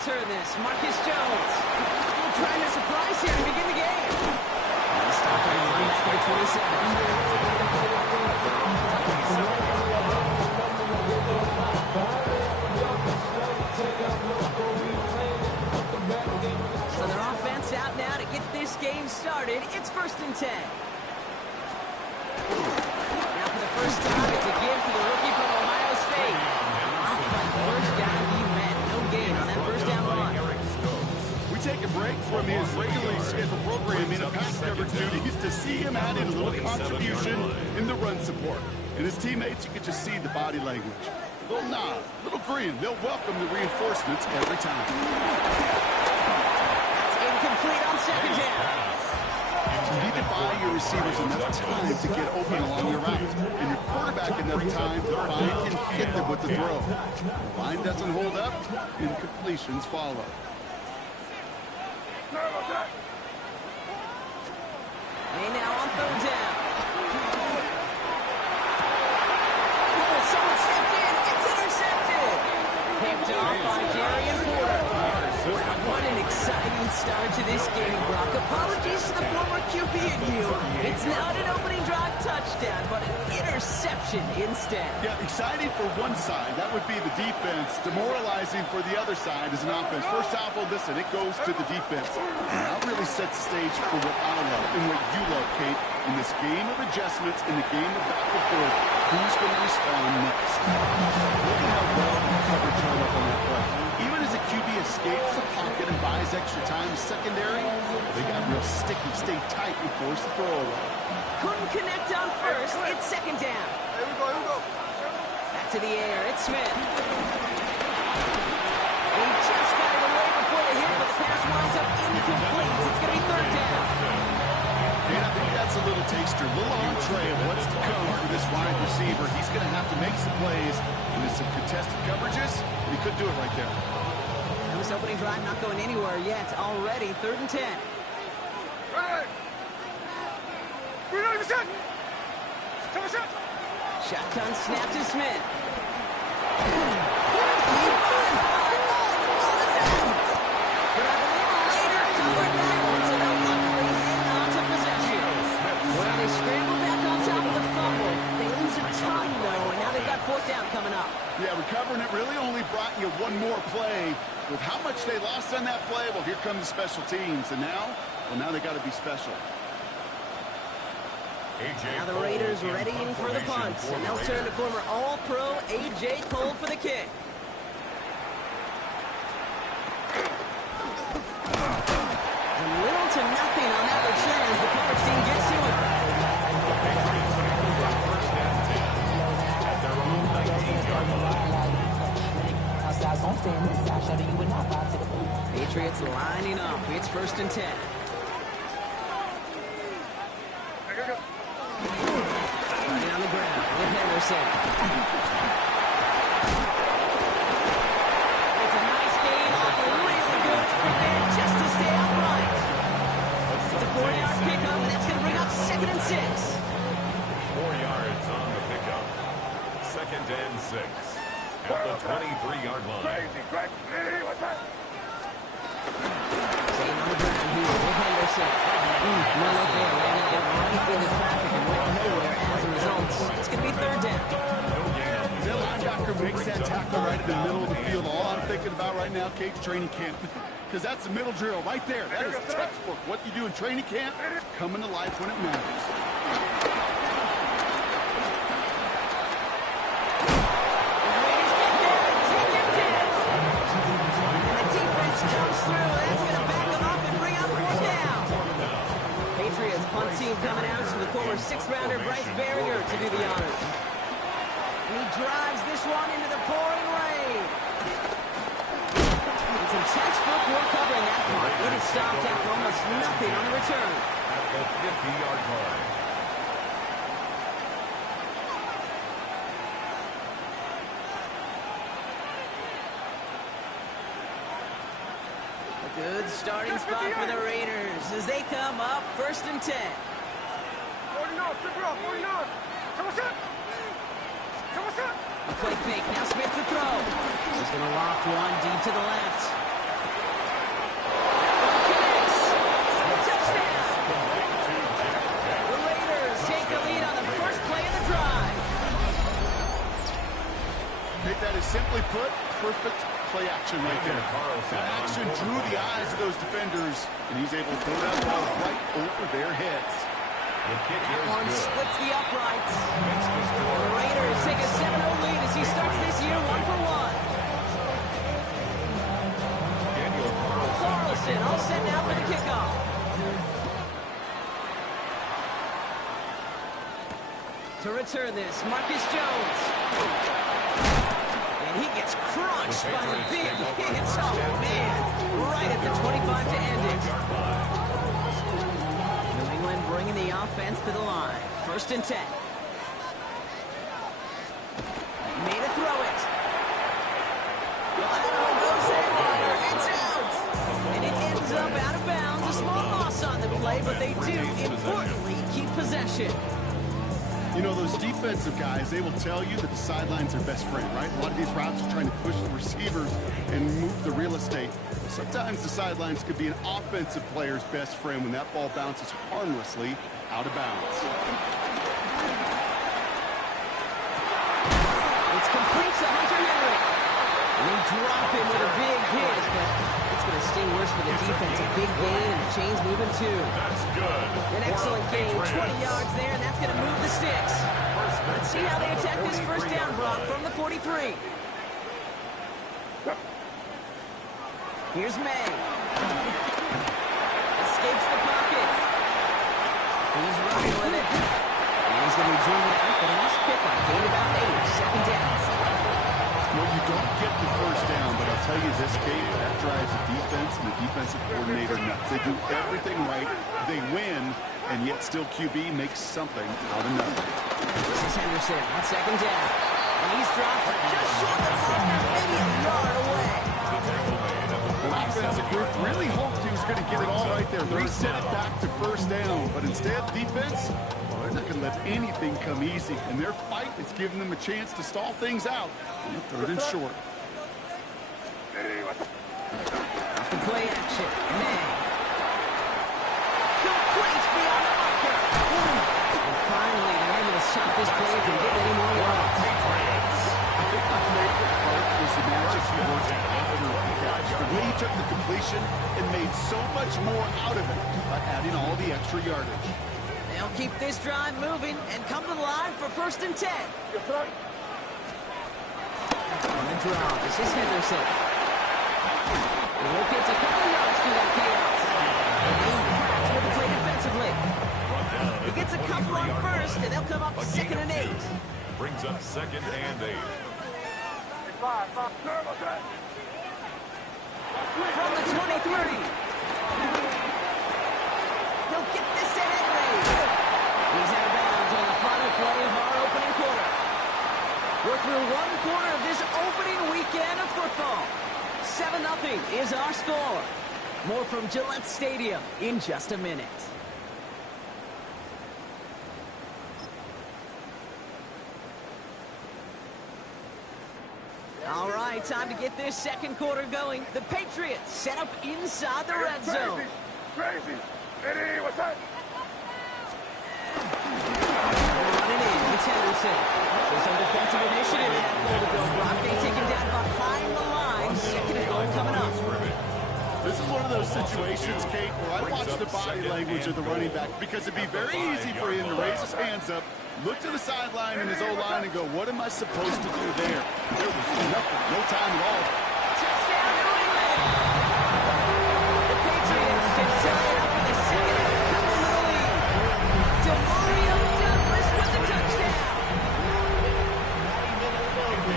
return this. Marcus Jones. Trying to surprise here to begin the game. Stopped on the line back at 27. So their offense out now to get this game started. It's 1st and 10. Now for the first time, it's a give to the rookie from Ohio State. First down he met. No gain on that first down run. We take a break from his regularly scheduled program in pass coverage duties to see him add in a little contribution in the run support. And his teammates, you can just see the body language. A little nod, a little grin. They'll welcome the reinforcements every time. That's incomplete on second down. You need to buy your receivers enough time to get open along your route, and your quarterback enough time to find and hit them with the throw. The line doesn't hold up, incompletions follow. May now on 3rd down. Oh, someone stepped in. It's intercepted. Picked off by Darian Porter. What an exciting start to this game, Brock. Apologies to the former QB in you. It's not an opening drive touchdown, but an interception instead. Yeah, exciting for one side. That would be the defense. Demoralizing for the other side is an offense. First half, well, listen, it goes to the defense. And that really sets the stage for what I love and what you love, Kate. In this game of adjustments, in the game of back and forth, who's going to respond next? Look at how well the coverage held up on that play. Even as a QB escapes the pocket and buys extra time secondary, they got real sticky, stay tight, and force the throw away. Couldn't connect on first. It's 2nd down. Here we go. Back to the air. It's Smith. He just got it away before the hit, but the pass winds up incomplete. It's going to be 3rd down. And I think that's a little taster, a little entree of what's to come for this wide receiver. He's going to have to make some plays into some contested coverages, and he could do it right there. This opening drive not going anywhere yet. Already 3rd and 10. Shotgun snap to Smith. They scramble back on top of the fumble. They lose a ton, though, and now they've got 4th down coming up. Yeah, recovering it really only brought you one more play. With how much they lost on that play, well, here come the special teams. And now, well, they got to be special. Now the Raiders readying for the punt, and they'll turn to former All-Pro A.J. Cole for the kick. And little to nothing on that return as the coverage team gets to it. Patriots lining up. It's 1st and 10. Running on the ground with Henderson. It's a nice gain off a really good man just to stay upright. It's a 4-yard pickup, and that's going to bring up 2nd and 6. 4 yards on the pickup. 2nd and 6 at the 23-yard line. Staying on the ground here with Henderson. No look there. Ran out right into traffic and went nowhere as a result. It's going to be 3rd down. The linebacker makes that tackle right in the middle of the field. All I'm thinking about right now, Kate, training camp. Because that's the middle drill right there. That is textbook. What you do in training camp, coming to life when it matters. Coming out to the former 6th-rounder Bryce Barrier to do the honors. And he drives this one into the pouring rain. And some textbook work covering that part. It is stopped after almost nothing on the return. At the 50-yard line. A good starting spot for the Raiders as they come up 1st and 10. A play fake. Now Smith to throw. He's going to loft one deep to the left. foot, perfect play action right there. That action drew the eyes of those defenders, and he's able to throw that ball right over their heads. That one splits the uprights. The Raiders take a 7-0 lead as he starts this year 1-for-1. Carlson all set now for the kickoff. To return this, Marcus Jones. And he gets crunched by the big hits. Oh, man. Right at the 25 to end it. New England bringing the offense to the line. 1st and 10. Made a throw it. Oh, goes haywire. It's out. And it ends up out of bounds. A small loss on the play, but they do, importantly, keep possession. You know, those defensive guys, they will tell you that the sideline's their best friend, right? A lot of these routes are trying to push the receivers and move the real estate. Sometimes the sidelines could be an offensive player's best friend when that ball bounces harmlessly out of bounds. It's complete to Hunter Henry. And they drop him with a big hit, but it's going to sting worse for the defense. A big gain, and the chain's moving too. That's good. An excellent gain, 20 yards there, and that's going to move the sticks. Let's see how they attack this 1st down, Brock, from the 43. Here's May. Escapes the pocket. He's running with it. And he's going to be dreaming out, but a nice pickup. Gain about 8, 2nd down. Well, you don't get the 1st down, but I'll tell you this, Kate, that drives the defense and the defensive coordinator nuts. They do everything right. They win, and yet still QB makes something out of nothing. This is Henderson on 2nd down. And he's dropped just short of the marker, maybe a yard away. The offensive group really hoped he was going to get it all right there. Reset it back to 1st down, but instead, defense, well, they're not going to let anything come easy. And their fight is giving them a chance to stall things out on the 3rd and short. Off the play action. May. Complete beyond the marker. And finally, they're able to stop this play from getting any more yards. I think my favorite part was the magic he worked after the catch. The way he took the completion and made so much more out of it by adding all the extra yardage. They'll keep this drive moving and come to the line for 1st and 10. On the draw, this is Henderson. He gets a couple of yards through that chaos. And with the play defensively. He gets a couple on 1st, and they'll come up 2nd and 8. Brings up 2nd and 8. From the 23. He'll get this to Henry. He's out of bounds on the final play of our opening quarter. We're through 1 quarter of this opening weekend of football. 7-0 is our score. More from Gillette Stadium in just a minute. All right, time to get this 2nd quarter going. The Patriots set up inside the red zone. Crazy. Eddie, what's that? Running in, it's Henderson. There's some defensive initiative in that goal to go. Brock, they take him down behind the line. 2nd and goal coming up. This is one of those situations, Kate, where I watch the body language of the running back because it'd be very easy for him to raise his hands up, look to the sideline in his O-line and go, what am I supposed to do there? There was nothing, no time at all. Touchdown, New England! The Patriots can tie it up with a 2nd and a couple of the lead. Demario Douglas with the touchdown.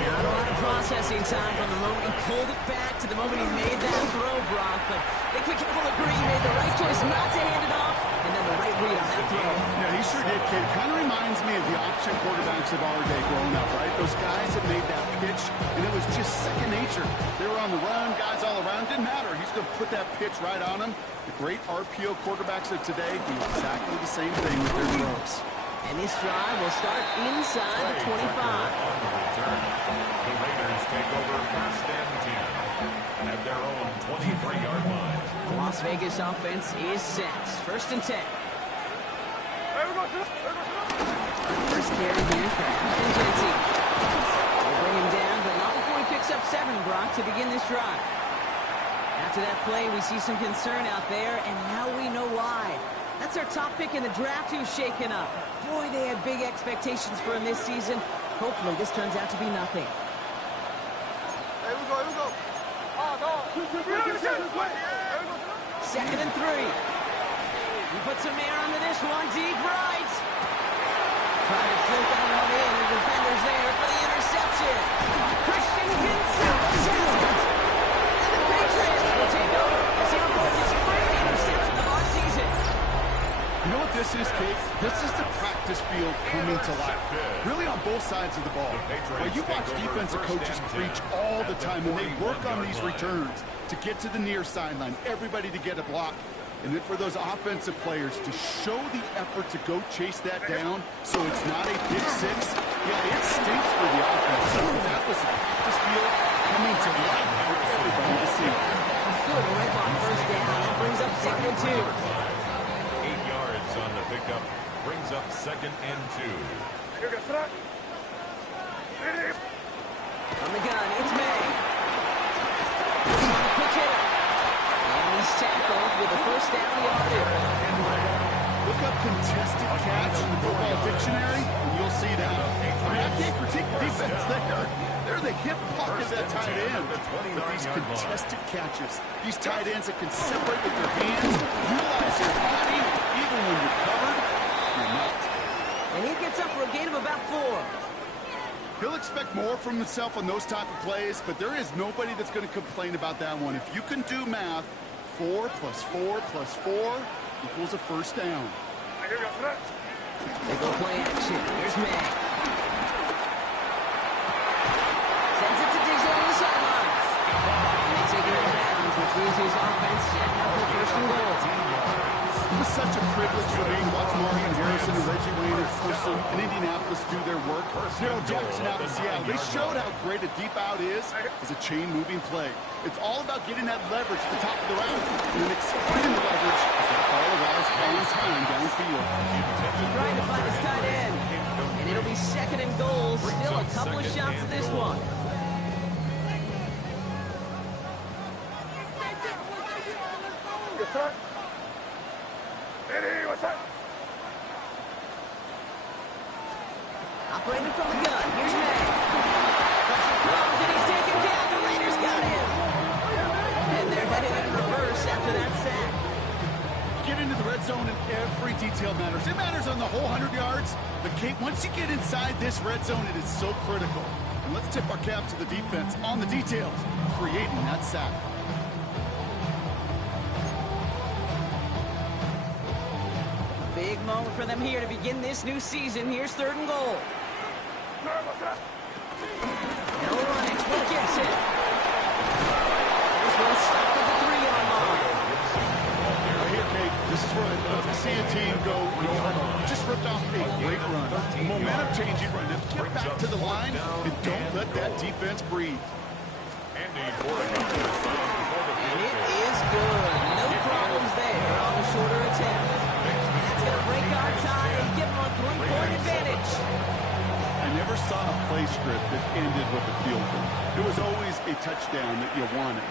Not a lot of processing time from the moment he pulled it back to the moment he made that throw, Brock, but I think we can all agree he made the right choice not to hand it off, and then the right read on that throw. Yeah, he sure did, Kate. Kind of reminds me of the option quarterbacks of our day growing up, right? Those guys that made that pitch, and it was just second nature. They were on the run, guys all around. Didn't matter. He's going to put that pitch right on them. The great RPO quarterbacks of today do exactly the same thing with their throws. And this drive will start inside the 25. The Raiders take over 1st and 10 at their own 23-yard line. The Las Vegas offense is set. 1st and 10. First carry here for Ashton Jensen. They'll bring him down, but not before he picks picks up 7, Brock, to begin this drive. After that play, we see some concern out there, and now we know why. That's our top pick in the draft who's shaken up. Boy, they had big expectations for him this season. Hopefully, this turns out to be nothing. Here we go. Second and 3. He puts some air under this one, deep right. Trying to float that one in, and the defender's there for the interception. Christian Gonzalez has it. And the Patriots will take over as he records his first interception of our season. You know what this is, Kate? This is the practice field coming to life. Really on both sides of the ball. Well, you watch defensive coaches preach all the time, and they work on these returns to get to the near sideline, everybody to get a block. And then for those offensive players to show the effort to go chase that down so it's not a pick six, yeah, it stinks for the offense. That was a practice field coming to life for everybody to see. Good rip on first down. That brings up 2nd and 2. 8 yards on the pickup. Brings up 2nd and 2. From the gun, it's May. This one, a quick hitter. And he's tackled with a first down yardage. Look up contested catch in the football dictionary, and you'll see that. I mean, I can't critique the defense there. They're the hip pocket of that tight end. But these contested catches, these tight ends that can separate with their hands, utilize their body, even when you're covered, you're not. And he gets up for a gain of about 4. He'll expect more from himself on those type of plays, but there is nobody that's going to complain about that one. If you can do math, 4 plus 4 plus 4 equals a first down. They go play action. Here's May. Sends it to Diggs on the sideline. And they take it out of bounds, which means his offense setting up for 1st and goal. It was such a privilege for me to watch Marvin Harrison and Reggie Wayne in person in Indianapolis do their work. Daryl Jackson out in Seattle. They showed how great a deep out is as a chain-moving play. It's all about getting that leverage at the top of the route and then exploiting the leverage as the ball arrives on time downfield. Trying to find his tight end. And it'll be 2nd and goal. Still a couple of shots at this one. Operating from the gun. Here's May. Pressure comes, and he's taken down. The Raiders got him. And they're headed in reverse after that sack. Get into the red zone and every detail matters. It matters on the whole 100 yards. But, Kate, once you get inside this red zone, it is so critical. And let's tip our cap to the defense on the details, creating that sack. Big moment for them here to begin this new season. Here's 3rd and goal. And a run, it's Will Gibson. This one stopped at the 3-yard line. Right here, Kate, this is where I'd love to see a team go. You just ripped off a great run. Momentum-changing run. Now get back to the line and don't let that defense breathe. And it is good. No problems there on the shorter attempt. And that's going to break our tie and give them a 3-point advantage. I never saw a play script that ended with a field goal. It was always a touchdown that you wanted.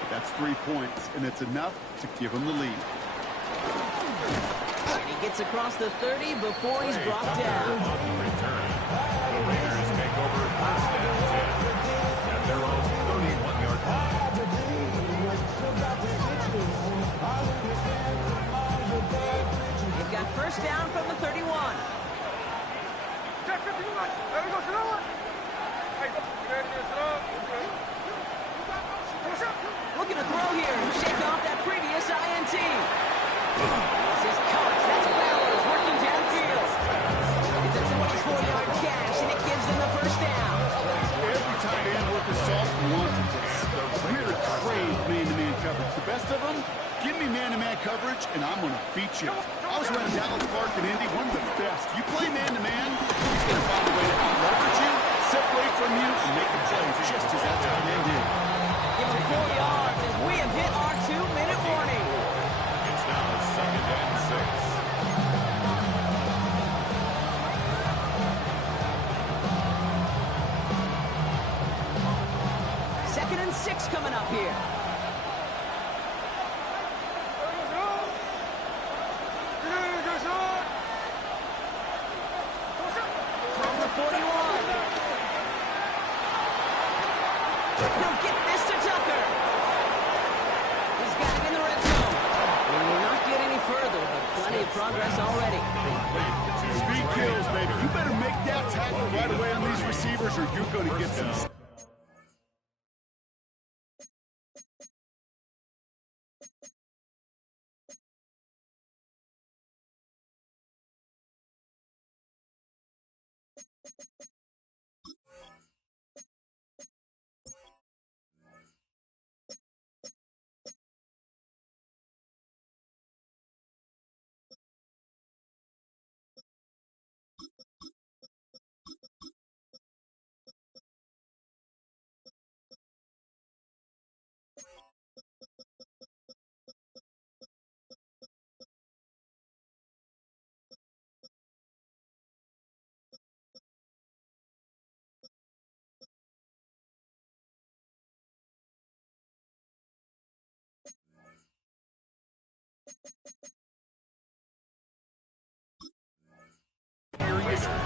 But that's 3 points, and it's enough to give them the lead. And he gets across the 30 before he's brought down. On the return, the Raiders take over 1st and 10 at their own 31-yard line. They've got 1st down from the 31. Looking to throw here and shake off that previous INT. This is Cox. That's Bowers working downfield. It's a 24-yard dash, and it gives them the 1st down. Every tight end worth his salt wanted this. We're trained man-to-man coverage. The best of them, give me man-to-man coverage, and I'm going to beat you. I was around Dallas Clark and Indy, one of the best. You play man-to-man, he's going to find a way to out-leverage you, separate from you, and make the play just as that tight end did. Give him 4 yards as we have hit our 2-minute warning. It's now 2nd and 6. 6 coming up here. From the 41. He'll get this to Tucker. He's got it in the red zone. We will not get any further, but plenty of progress already. Speed kills, baby. You better make that tackle right away on these receivers or you're going to get some...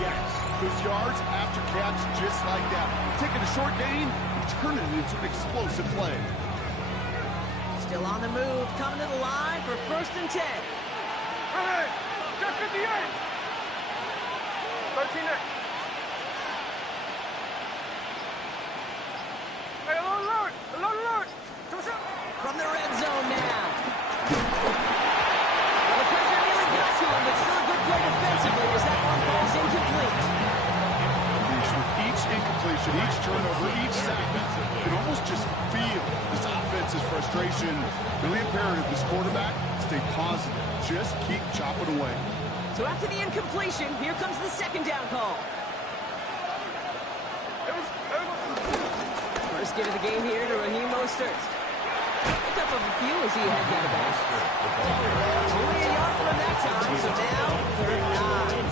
Yes, good yards after catch just like that. Taking a short gain and turning it into an explosive play. Still on the move, coming to the line for 1st and 10. Hey, just 58. 13 next. Hey, alert! From the red zone now. Well, the pressure nearly got to him, but still a good play defensively as that one falls incomplete. With each incompletion, each turnover, each sack, you can almost just feel this offense's frustration. Really imperative, this quarterback, stay positive. Just keep chopping away. So after the incompletion, here comes the 2nd down call. First give of the game here to Raheem Mostert. Picked up a few as he heads out of bounds. Only a yard from that time, so now 3rd and 9.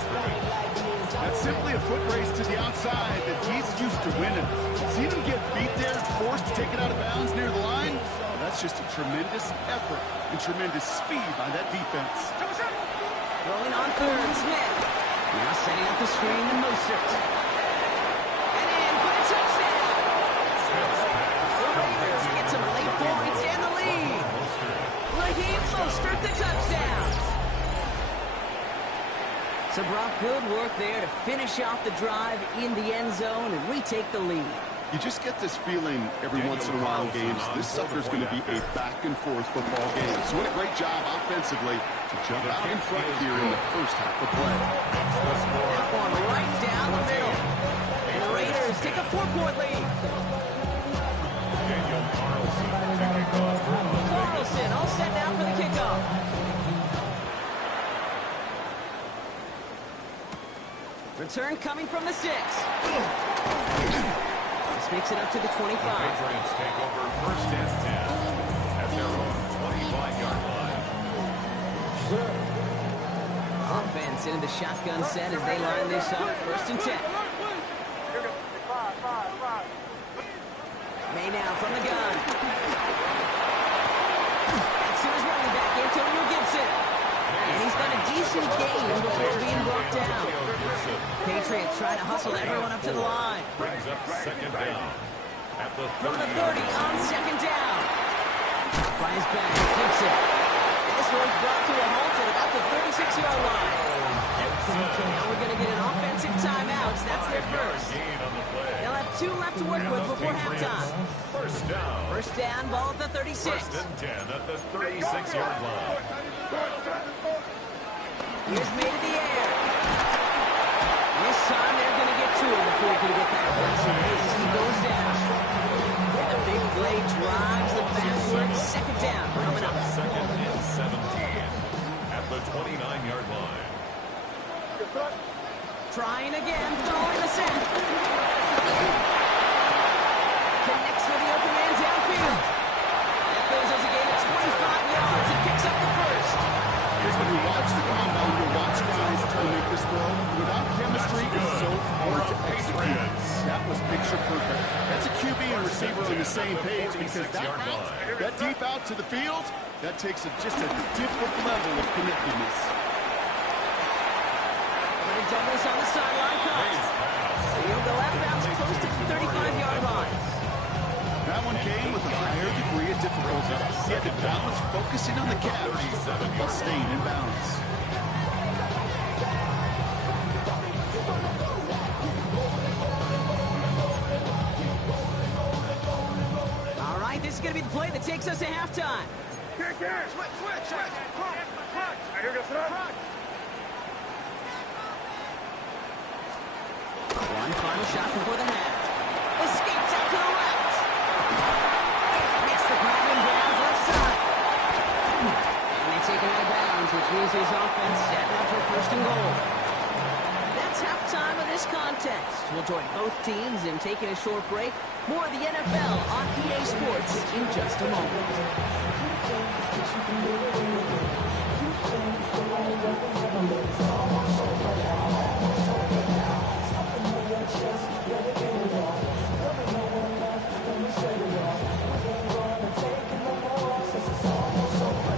That's simply a foot race to the outside that he's used to winning. Seen him get beat there, forced to take it out of bounds near the line. Well, that's just a tremendous effort and tremendous speed by that defense. Rolling on 3rd, Smith. Now setting up the screen to Mostert. And in for the touchdown. The Raiders get some late points and the lead. Raheem Mostert, the touchdown. So Brock, good work there to finish off the drive in the end zone and retake the lead. You just get this feeling every once in a while in games. This sucker's going to be a back-and-forth football game. So what a great job offensively to jump out in front here in the first half of play. That one right down the middle. And the Raiders take a 4-point lead. Daniel Carlson kicking off. Carlson all set now for the kickoff. Return coming from the 6. This makes it up to the 25. Patriots take over 1st and 10 at their own 25-yard line. Offense into the shotgun set as they line this up. 1st and 10. May now from the gun. That's to his running back, Antonio Gibson. And he's got a decent gain before being brought down. Patriots try to hustle everyone up to the line. Brings up 2nd down at the 30. From the 30 on 2nd down. Flies back to Gibson. And this one's brought to a halt at about the 36-yard line. Now we're going to get an offensive timeout. That's their first. Gain on the play. They'll have 2 left to work with before halftime. 1st down. 1st down, ball at the 36. 1st and 10 at the 36-yard line. Here's made in the air. This time they're going to get to him before he can get that aggressive pace. He goes down. And the big play drives the backwards. 2nd down coming up. 2nd and 17 at the 29-yard line. Trying again, throwing the sack. Connects with the open man downfield. That goes as a gain of 25 yards and picks up the first. Here's when you watch the combo, you watch guys try to make this throw. Without chemistry, it's so hard to execute. That was picture perfect. That's a QB and receiver on the same page, because that deep out to the field, that takes just a different level of connectedness. Douglas on the sideline comes. He'll go out of bounds close to the 35-yard line. That one came with a higher degree of difficulty. He had to balance focusing on the catch while staying in bounds. All right, this is going to be the play that takes us to halftime. Switch. I hear you, sir. One final shot before the half. Escapes out to the left. Makes the grab and bounds left side. And they take him out of bounds, which means his offense setting up for first and goal. That's halftime of this contest. We'll join both teams in taking a short break. More of the NFL on EA Sports in just a moment.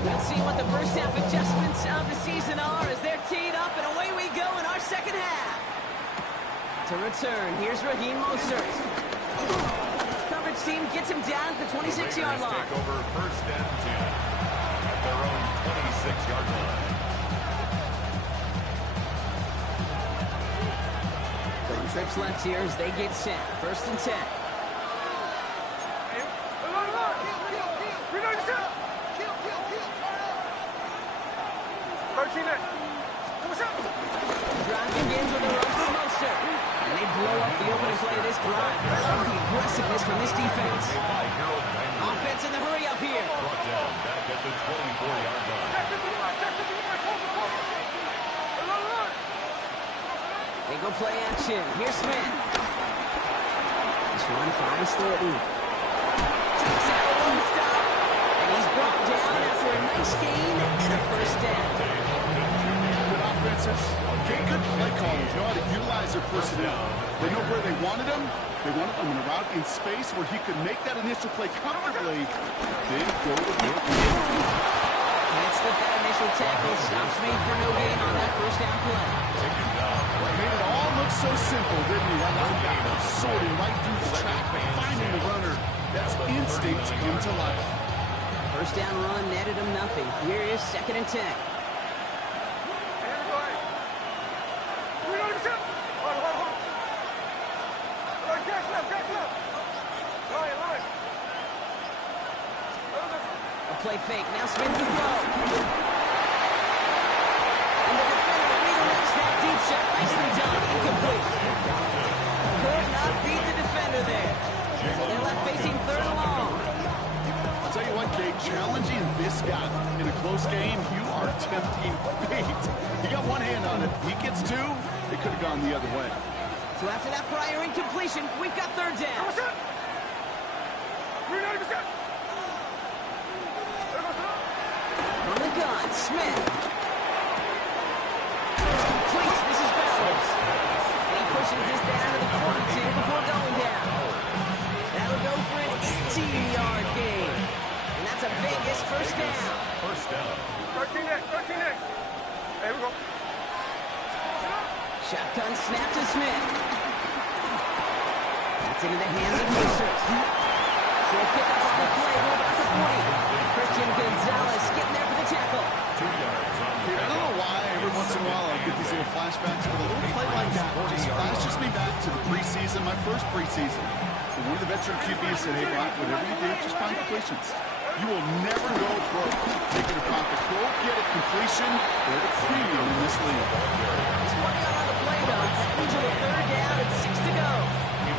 Let's see what the first half adjustments of the season are as they're teed up, and away we go in our second half. To return, here's Raheem Mostert. Coverage team gets him down at the 26-yard line. Take over first and 10 at their own 26-yard line. Going trips left here as they get set. First and 10. Drive begins with a run for Mostert. And they blow up the opening play of this drive. I love the aggressiveness from this defense. Offense in the hurry up here. Brought down back at the 24-yard line. They go play action. Here's Smith. This run finds Thornton. Takes out one stop. And he's brought down after a nice gain and a first down. Good offenses, good play callers know how to utilize their personnel. They know where they wanted him. They wanted him in a route in space where he could make that initial play comfortably, then go to work. Can't slip that initial tackle. Stops me for no gain on that first down play. Made it all look so simple, didn't he? That linebacker sorting right through the traffic, finding the runner. That's instinct come to life. First down run netted him nothing. Here is second and 10. Play fake. Now Smith to throw. And the defender reloads that deep shot. Nicely done. Incomplete. Could not beat the defender there. So they're left facing third and long. I'll tell you what, Kate, challenging this guy in a close game, you are tempting fate. He got one hand on it. He gets two. It could have gone the other way. So after that prior incompletion, we've got third down. From the gun, Smith. Completes, this is backwards. And he pushes this down to the 42 before going down. That'll go for an 18-yard gain. And that's a Vegas first down. First down. 13 next. There we go. Shotgun snap to Smith. That's into the hands of Mostert. Short pick up on the play, hold out to 40. Christian Gonzalez getting there for the tackle. 2 yards on the I don't know why every once in a while I get these little flashbacks, but a little play like that just flashes me back to the preseason, my first preseason. And one of the veteran QBs said, hey, Brock, whatever you do, just find completions. You will never go broke taking a profit. Go get a completion. They're the premium in this league. He's 1 yard on the play, though. That leads to a third down and 6 to go.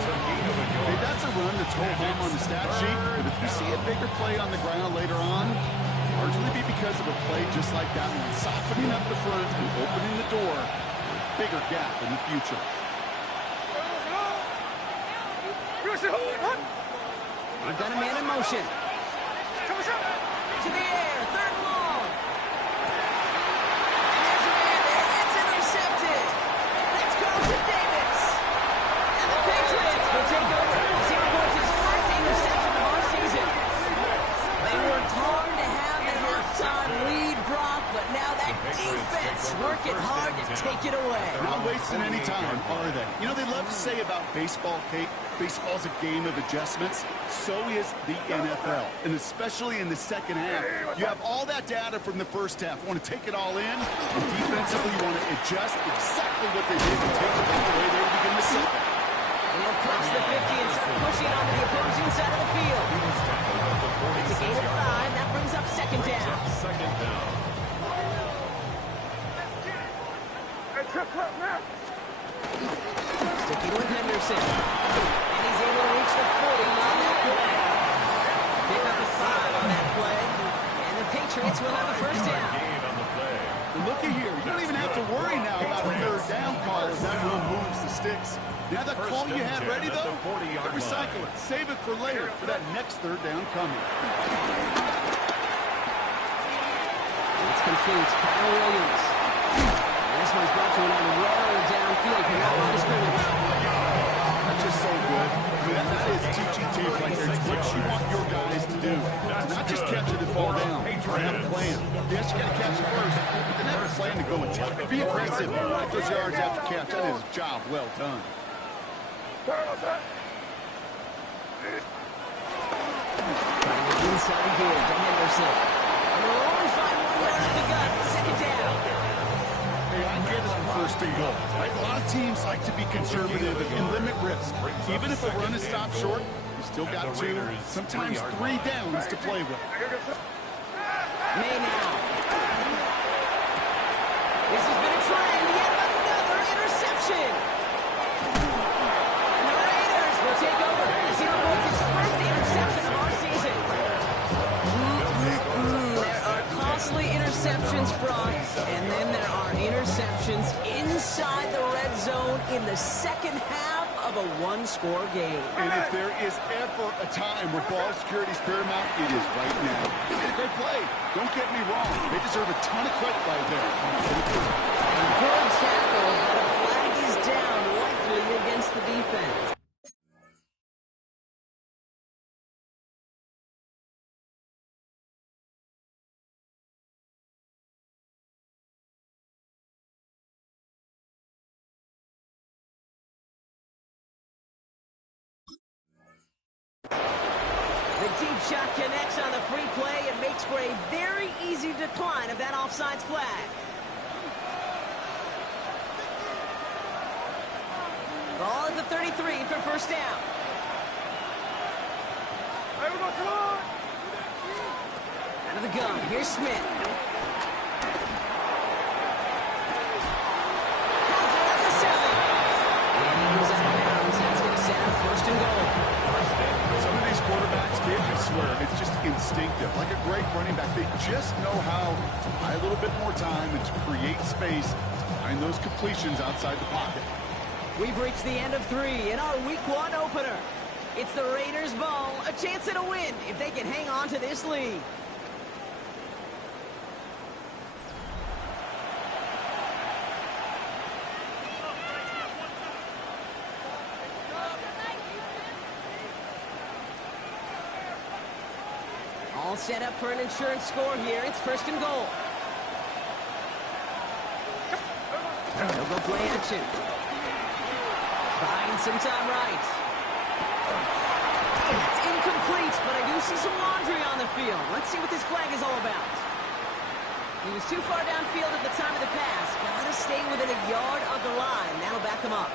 Hey, that's a run that's hold home on the stat sheet, but if you see a bigger play on the ground later on, largely be because of a play just like that one, softening up the front and opening the door for a bigger gap in the future. They've got a man in motion. To the air, third and long. And there's a man there. It's intercepted. That's Carlton Davis. And the Patriots will take over. He records his first working hard to take it away. Not wasting any time, are they? You know, they love to say about baseball, Kate, baseball's a game of adjustments. So is the NFL, and especially in the second half. You have all that data from the first half. You want to take it all in, and defensively you want to adjust exactly what they did and take it all the way there to begin the second. And he'll cross the 50 and start pushing onto the opposing side of the field. It's a gain of 5. That brings up second down. Second down. Sticking with Henderson. And he's able to reach the 40 on that play. Pick up a 5 on that play. And the Patriots will have a first down. Gain on the play. And looky here, you don't even have to worry now about a third down call as that one moves the sticks. Now that call you had ready, though, recycle it. Save it for later for that next third down coming. It's complete. Kyle Williams. And this one's brought to an end well downfield from that line of scrimmage. That's just so good. I mean, that is teaching tape right there. It's what you want your guys to do. To not just catch it and fall down. But have a plan. Yes, you got to catch it first, but then have a plan to go attack. Be aggressive. Get those yards after catch. That is a job well done. Inside here to Henderson. And we'll only find 1 yard at the gut. Second down. Hey, I get it on first and goal. Right? A lot of teams like to be conservative and limit risk. Even if a run is stopped short, you still got 2, sometimes 3 downs to play with. May now. This has been a trend. Yet another interception. And the Raiders will take over. Zero points his first interception of our season. There are costly interceptions, Brock, and then there are interceptions inside the red zone in the second half of a one-score game. And if there is ever a time where ball security is paramount, it is right now. They did a great play. Don't get me wrong. They deserve a ton of credit right there. Good tackle, but a flag is down, likely against the defense. The deep shot connects on the free play and makes for a very easy decline of that offsides flag. Ball at the 33 for first down. Out of the gun, here's Smith. Has it at the 7. And he goes out of bounds. That's going to set up first and goal. Some of these quarterbacks, kid, I swear, it's just instinctive. Like a great running back, they just know how to buy a little bit more time and to create space to find those completions outside the pocket. We've reached the end of 3 in our Week 1 opener. It's the Raiders' ball, a chance at a win if they can hang on to this lead. All set up for an insurance score here. It's first and goal. They'll go play action. Buying some time right. It's incomplete, but I do see some laundry on the field. Let's see what this flag is all about. He was too far downfield at the time of the pass. Gotta stay within a yard of the line. That'll back him up.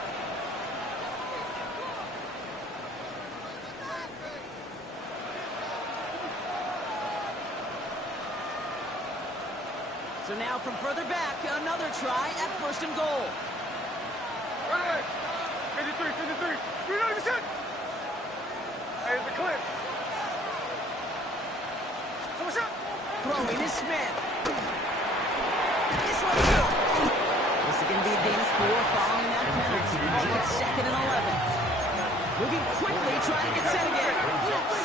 So now from further back, another try at first and goal. 53. Reload the set. Hey, the clip. Throwing is Smith. This one's good. This is going to be a gain of 4 following that penalty. It's second and 11. Moving quickly, trying to get set again.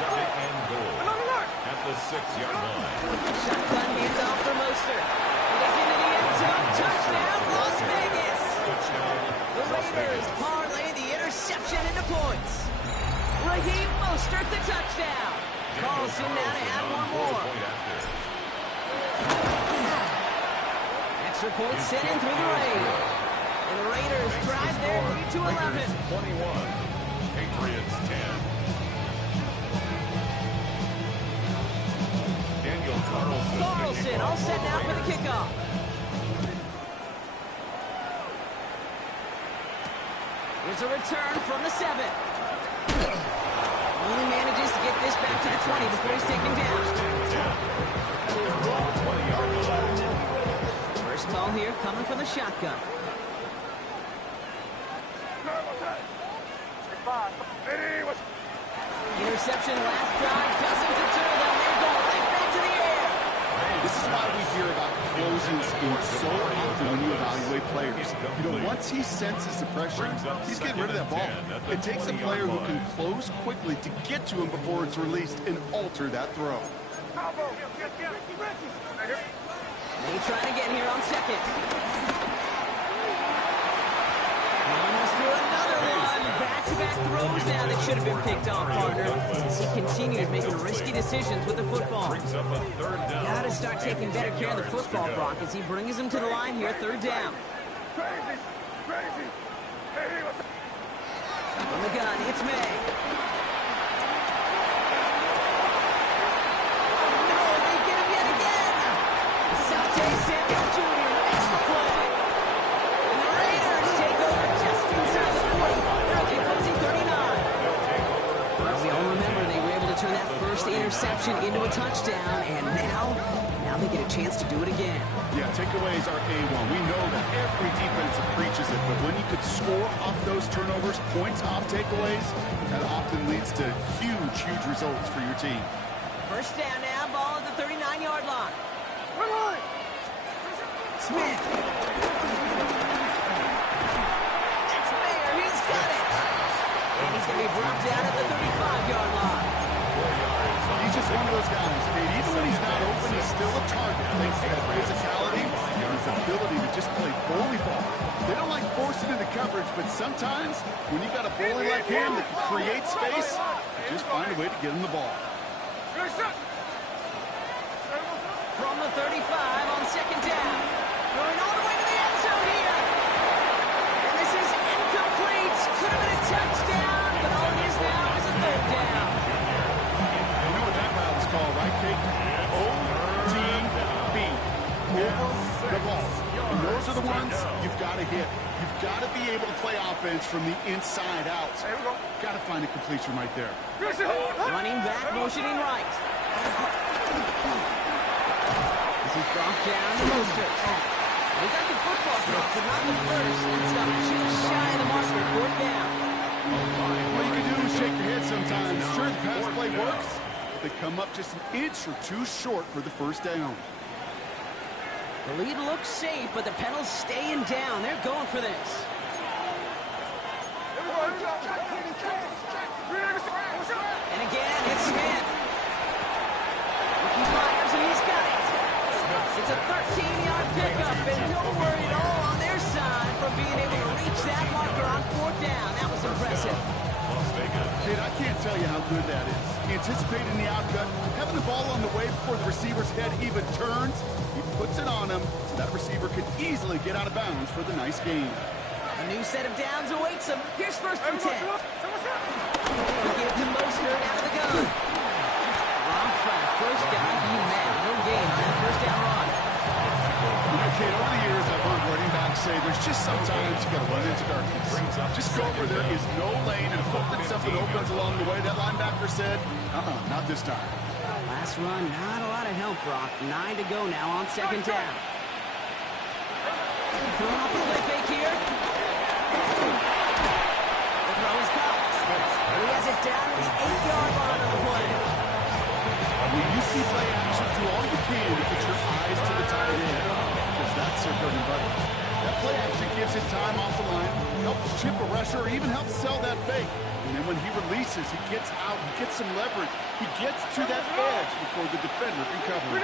Second and goal at the 6-yard line. Shotgun handoff for Mostert. It is into the end zone. Touchdown, Las Vegas. The Raiders parlay the interception into points. Raheem Mostert, the touchdown. Calls him now to add one more. Extra point sent in through the rain. And the Raiders drive their lead to 11. 21, Patriots 10. Daniel Carlson. Carlson all set now for the kickoff. Here's a return from the 7. Only manages to get this back to the 20 before he's taken down. First ball here coming from the shotgun. Interception last drive doesn't deter them. They go right back to the air. This is why we hear about closing speed so often when you evaluate players. You know, once he senses the pressure, he's getting rid of that ball. It takes a player who can close quickly to get to him before it's released and alter that throw. They try to get here on second. Almost threw another one. Back-to-back throws now that should have been picked off, partner. As he continues making risky decisions with the football. Got to start taking better care of the football, Brock, as he brings him to the line here, third down. From the gun, it's May. No, they get him yet again. Sante Samuel Jr. makes the play. And the Raiders take over just inside the 40. They're at the opposing 39. We all remember they were able to turn that first interception into a touchdown, and now they get a chance to do it again. Yeah, takeaways are A1. We know that every defense preaches it, but when you could score off those turnovers, points off takeaways, that often leads to huge, huge results for your team. First down now, ball at the 39-yard line. Smith. It's Mayer, he's got it. And he's going to be brought down at the 35-yard line. He's just one of those guys, Kate. Even when he's not open, he's still a target. Thanks to that physicality and his ability to just play bully ball. They don't like forcing into coverage, but sometimes when you got a bully like him that can create space, you just find a way to get him the ball. From the 35 on second down. Going all the way to the end zone here. And this is incomplete. Could have been a touchdown, but all it is now is a third down. You know what that route is called, right, Kate? ODB. Over the ball. And those are the ones you've got to hit. You've got to be able to play offense from the inside out. Got to find a completion right there. Running back, motioning right. This is brought down to Mostert. They got the football cross, but not the first. And stop just shy of the marker, fourth down. What you can do is shake your head sometimes. Sure, the pass play works, but they come up just an inch or two short for the first down. The lead looks safe, but the Penals staying down. They're going for this. And again, it's Smith. Ricky Myers, and he's got it. It's a 13-yard pickup, and no worry at all on their side from being able to reach that marker on fourth down. That was impressive. Kid, I can't tell you how good that is. Anticipating the outcut, having the ball on the way before the receiver's head even turns, he puts it on him so that receiver can easily get out of bounds for the nice gain. A new set of downs awaits him. Here's first and 10. They give to Mostert out of the gun. Wrong flat. First down, he met. No gain on that first down run. Okay, over the years, I've heard running backs say there's just sometimes you got to run into darkness. Just go where there is no lane and hope that something opens along the way. That linebacker said, not this time. Last run, not a lot of help, Brock. 9 to go now on second down. Throwing off the play fake here. The throw is caught. And he has it down to the 8-yard line on the play. When you see play action, do all you can to get your eyes to the tight end, because that's their bread and butter. That play action gives it time off the line, helps chip a rusher, or even helps sell that fake. And then when he releases, he gets out, he gets some leverage. He gets to that edge before the defender can cover him.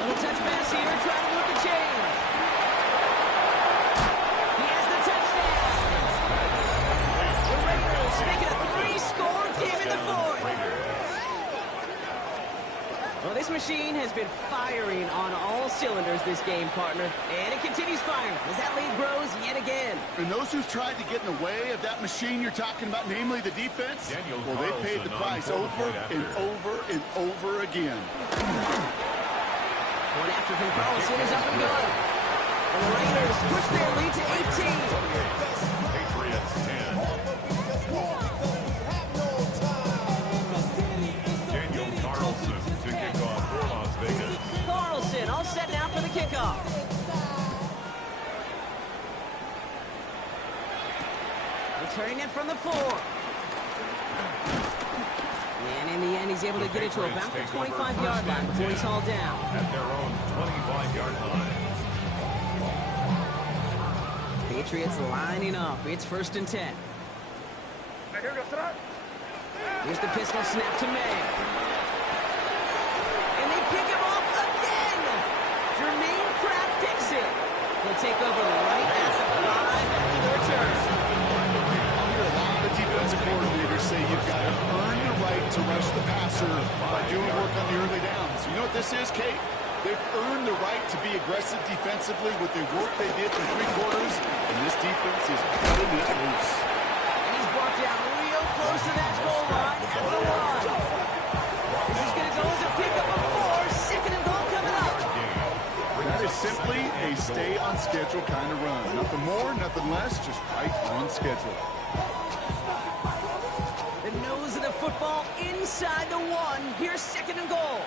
Little touch pass here, trying to move the chains. He has the touchdown. The Raiders make it a 3-score game in the fourth. Well, this machine has been firing on all cylinders this game, partner. And it continues firing as that lead grows yet again. And those who've tried to get in the way of that machine you're talking about, namely the defense, well, they paid the price over and over and over again. One after from Carlson is up and good. And the Raiders push their lead to 18. Patriots 10. Daniel Carlson to kick off for Las Vegas. Carlson all set now for the kickoff. Returning it from the 4. And in the end, he's able to get it to about the 25-yard line before he's hauled down. At their own 25-yard line. Patriots lining up. It's 1st and 10. Here's the pistol snap to May. And they pick him off again. Jermaine Pratt picks it. He'll take over right at the 5 after the return. I'll hear a lot of defensive coordinators say you've got to earn the right to rush the passer by doing work on the early downs. You know what this is, Kate? They've earned the right to be aggressive defensively with the work they did for 3 quarters, and this defense is cutting it loose. And he's brought down real close to that goal line at the 1. This is going to go as a pickup of 4. 2nd and goal coming up. That is simply a stay-on-schedule kind of run. Nothing more, nothing less, just right on schedule. The nose of the football inside the 1. Here's 2nd and goal.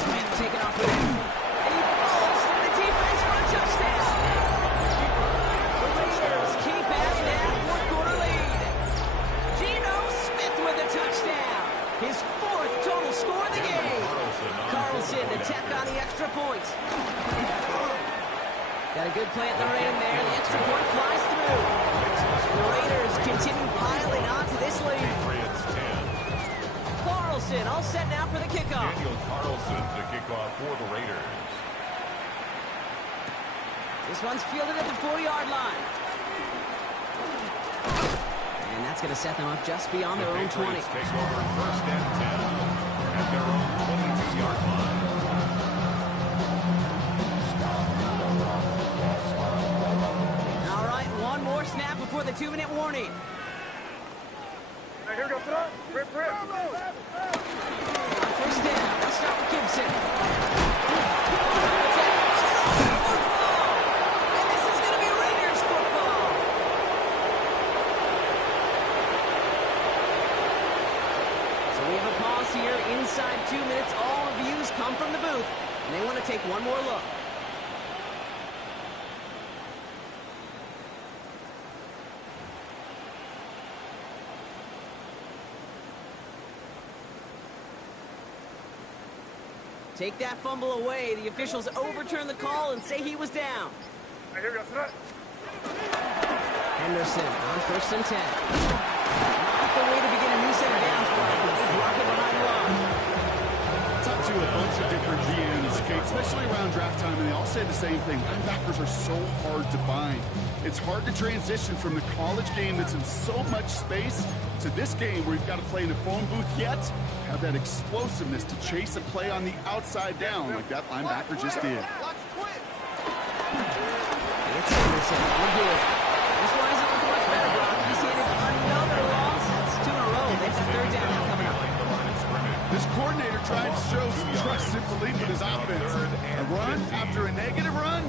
Smith taking off with it. And he falls to the defense for a touchdown. The Raiders keep adding that 4th-quarter lead. Geno Smith with a touchdown. His 4th total score of the game. Carlson to tack on the extra point. Got a good play at the rim there. The extra point flies through. The Raiders continue piling on to this lead. Patriots 10. Carlson all set now for the kickoff. Daniel Carlson to kick off for the Raiders. This one's fielded at the 4-yard line. And that's going to set them up just beyond their own 20. Patriots take over 1st and 10 at their own 22-yard line. All right, one more snap before the 2-minute warning. Here we go, rip. On 1st down, let's start with Gibson. And this is going to be Raiders football. So we have a pause here. Inside 2 minutes, all the views come from the booth. And they want to take one more look. Take that fumble away. The officials overturn the call and say he was down. Here we go, Henderson on 1st and 10. Not the way to begin a new set of downs, but drop it behind one. Talked to a bunch of different GMs, Kate, especially around draft time, and they all say the same thing. Linebackers are so hard to find. It's hard to transition from the college game that's in so much space to this game where you've got to play in a phone booth yet have that explosiveness to chase a play on the outside down like that linebacker just did. It's Henderson. We're good. This one isn't looking much better, Brock. He's handed another loss. That's 2 in a row. They've got 3rd down now coming up. This coordinator tried to show some trust and belief in his offense. A run after a negative run?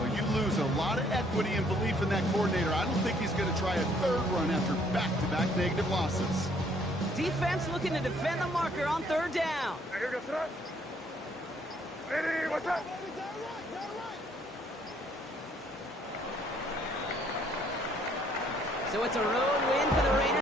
Well, you lose a lot of equity and belief in that coordinator. I don't think he's going to try a 3rd run after back-to-back negative losses. Defense looking to defend the marker on 3rd down. Here we go, Ready, what's up? So it's a road win for the Raiders.